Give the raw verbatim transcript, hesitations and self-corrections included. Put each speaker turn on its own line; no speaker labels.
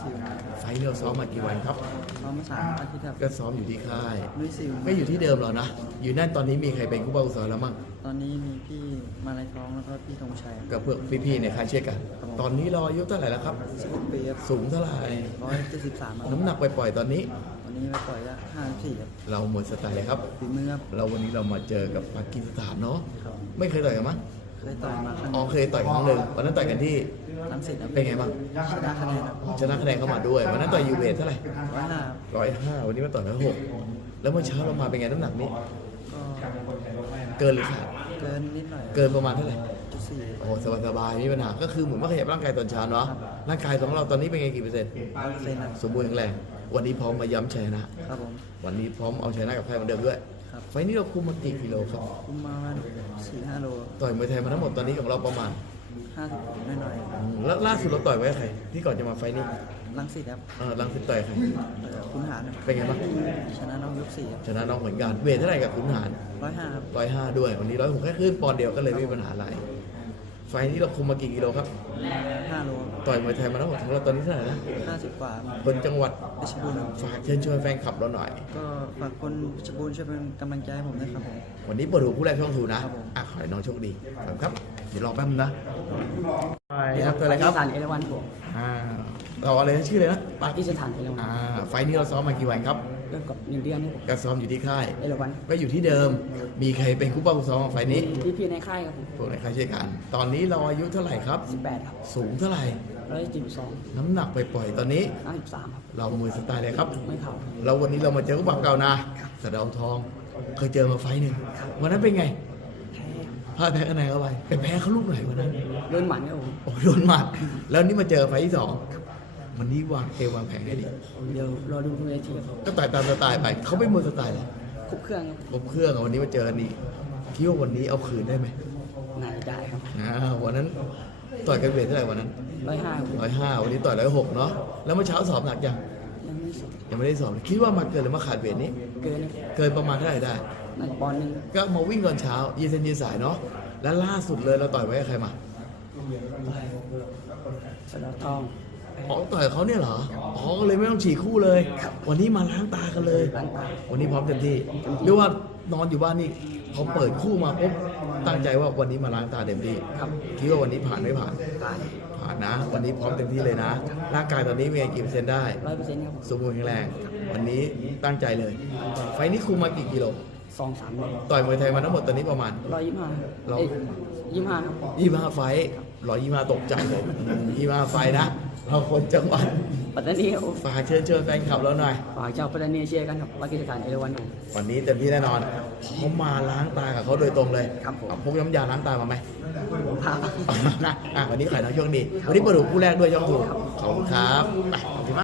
ซิล
ไฟล์เราซ้อมมากี่วันครับ
ซ้อมมาสามอาทิตย์ครับ
ก็ซ้อมอยู่ที่ค่าย
ลุยซิล
ก็อยู่ที่เดิมเหรอนะ อยู่นั่นตอนนี้มีใครเป็นผู้บังคับสอนแล้วมั่ง
ตอนนี้มีพี่มาลายทองแล้วก็พี่ธงชัย
กับพวกพี่ๆในค่ายเช่นกัน ตอนนี้เราอายุเท่าไหร่แล้วครับ
สิบหกปีครับ
สูงเท่าไหร่
ร้อยเจ็ดสิบสามครับ
น้ำหนักไปปล่อยๆตอนนี้
วันนี้ไปปล่อยละห้าสี่ครับ
เราหมดสไตล์เลยครับ
ฝีมือครับ
เราวันนี้เรามาเจอกับปากีสถานเนาะ
ครับ
ไม่เคยต่อยกันมั้ง
เคยต่อยมาครั้ง
อ๋อเคยต่อยครั้งหนึ่งวันนั้นต่อยกันที่
ลังสิตครับ
เป็นไงบ้าง
ชนะคะแนนครับ
ชนะคะแนนเข้ามาด้วย วันนั้นต่อยยูเวทเท่าไหร่
ร้อยห้า
ร้อยห้าวันนี้มาต่อยร้อยหกแล้วเมื่อเช้าเรามาเป็นไงน้ำหนักนี้
ก็
เกินหรือขาด
เกินนิดหน่อย
เกินประมาณเท่าไหร่
จุดสี่
โอ้สบายสบายๆไม่มีปัญหา ก็คือเหมือนว่าขยับร่างกายตอนเช้าเนาะ ร่างกายของเราตอนนี้เป็นไงกี่เปอร์เซ็นต์
ร้อยเปอร์เซ็นต์ครับ
สมบูรณ์แข็งแรง วันนี้พร้อมมาย้ำชัยนะ
ครับผม
วันนี้พร้อมเอาชัยนะกับใครเหมือนเดิมด้วย
ครับ
ไฟล์นี้เราคุมมากี่กิโลครับ
คุมมาประมาณสี่ห้าโล
ต่อยมวยไทยมาทั้งหมดตอนนี้ของเราประมาณ
ห้าสิบหน่อย
อืมแล้วล่าสุดเราต่อยไว้กับใครที่ก่อนจะมาไฟล์นี้
ๆลังสิตครับ
เออลังสิตต่อยใคร
เอ่อคุณหารครับ
เป็นไงบ้าง
ชนะน้องยกสี่ครับ
ชนะน้องเหมือนกัน เวทเท่าไหร่กับขุนหาร
ร้อยห้าครับ
ร้อยห้าด้วย วันนี้ร้อยหกแค่ขึ้นปอนด์เดียวก็เลยไม่มีปัญหาอะไร ไฟล์นี้เราคุมมากี่กิโลครับ
ห้าโล
ต่อยมวยไทยมาทั้งหมดของเราตอนนี้เท่าไหร่นะ
ห้าสิบกว่าครับ
คนจังหวัด
เพชรบูรณ์ครับ
ฝากเชิญชวนแฟนคลับเราหน่อย
ก็ฝากคนเพชรบูรณ์ช่วยเป็นกำลังใจให้ผมด้วยครับผม
วันนี้เปิดหัวผู้แรกช่องทูนะครับ
ผม
อ่ะขอให้น้องโชคดีครับครับ เดี๋ยวรอแป๊บนึงนะไปครับตัวอะไรครับ
ปากีสถานเอราวันผม
อ่าเราอะไรนะชื่อเลยนะ
ปากีสถานเอราวัน
อ่าไฟล์นี้เราซ้อมมากี่วันครับ
ก็กับหนึ่งเดือนนี่ผม
ก็ซ้อมอยู่ที่ค่าย
เอราวัน
ก็อยู่ที่เดิม มีใครเป็นคู่เป้าคู่ซ้อมของไฟล์นี้
พี่พี่ๆในค่ายครับผม
พวกไหนใครช่วยกัน ตอนนี้เราอายุเท่าไหร่ครับ
สิบแปดครับ
สูงเท่าไหร่
ร้อยสิบสอง
น้ำหนักไปปล่อยๆตอนนี้
ห้าสิบสามครับ
เรามวยสไตล์เลยครับ
ไม่เข่า
เราวันนี้เรามาเจอคู่ปรับเก่านะสะเดาทอง เคยเจอมาไฟล์หนึ่งวันนั้นเป็นไง
แพ้
พลาดแพ้คะแนนเข้าไปเป็นแพ้เขาลูกไหนวันนั้น
โดนหมันครับผม
โอ้โดนหมัด แล้วนี่มาเจอไฟล์ที่สองวันนี้วางเอววางแผนให้ดี
เดี๋ยวรอดูบนเวทีครับ
ก็ต่อยตามสไตล์ไป เขาไม่มวยสไตล์เลย
ครบเครื่องครับ
ครบเครื่องอะวันนี้มาเจอกันนี่คิดว่าวันนี้เอาคืนได้ไหม
นายได้ครับ
อ่าวันนั้นต่อยกันเวทเท่าไหร่วันนั้น
ร้อยห้าครับ
ร้อยห้าวันนี้ต่อยร้อยหกเนาะ แล้วเมื่อเช้าสอบหนักยัง
ยังไม่สุด
ยังไม่ได้สอบเลยคิดว่ามาเกินหรือมาขาดเวทนี้
เกินนะ
เกินประมาณเท่าไหร่ได้
หนึ่งปอนด์หนึ่ง
ก็มาวิ่งตอนเช้ายืนเส้นยืนสายเนาะ แล้วล่าสุดเลยเราต่อยไว้กับใครมา
สะเดาทอง
อ๋อต่อยกับเขาเนี่ยเหรอ อ๋อก็เลยไม่ต้องฉีกคู่เลย วันนี้มาล้างตากันเลย
ล้างตา
วันนี้พร้อมเต็มที่เรียกว่านอนอยู่บ้านนี่พอเปิดคู่มาปุ๊บตั้งใจว่าวันนี้มาล้างตาเต็มที่
ครับ
คิดว่าวันนี้ผ่านไม่ผ่าน
ผ่าน
ผ่านนะ วันนี้พร้อมเต็มที่เลยนะ ร่างกายตอนนี้มีกี่เปอร์เซ็นต์ได้
ร้อยเปอร์เซ็นต์ครับผม
สมบูรณ์แข็งแรง วันนี้ตั้งใจเลย ไฟล์นี้คุมมากี่กิโล
สองสาม
ต่อยมวยไทยมาทั้งหมดตอนนี้ประมาณ
ร้อยยี่สิบห้า
เรา
ยี่สิบห้าครับ
ยี่ห้าไฟร้อยยี่ห้าตกใจเลยยี่ห้าไฟนะ เราคนจังหวัด
ปัตตานีครับผม
ฝากเชิญเชิญแฟนคลับเราหน่อย
ฝากชาวปัตตานีเชียร์กันครับปากีสถานเอราวันผม
วันนี้เต็มที่แน่นอนเขามาล้างตากับเขาโดยตรงเลย
ครับผม
เอาพกน้ำยาล้างตามาไหม
พา
นะอ่ะวันนี้ขายน้องโชคดี วันนี้เปิดหูคู่แรกด้วยช่องถูกขอบคุณครับไปขอบคุณมาก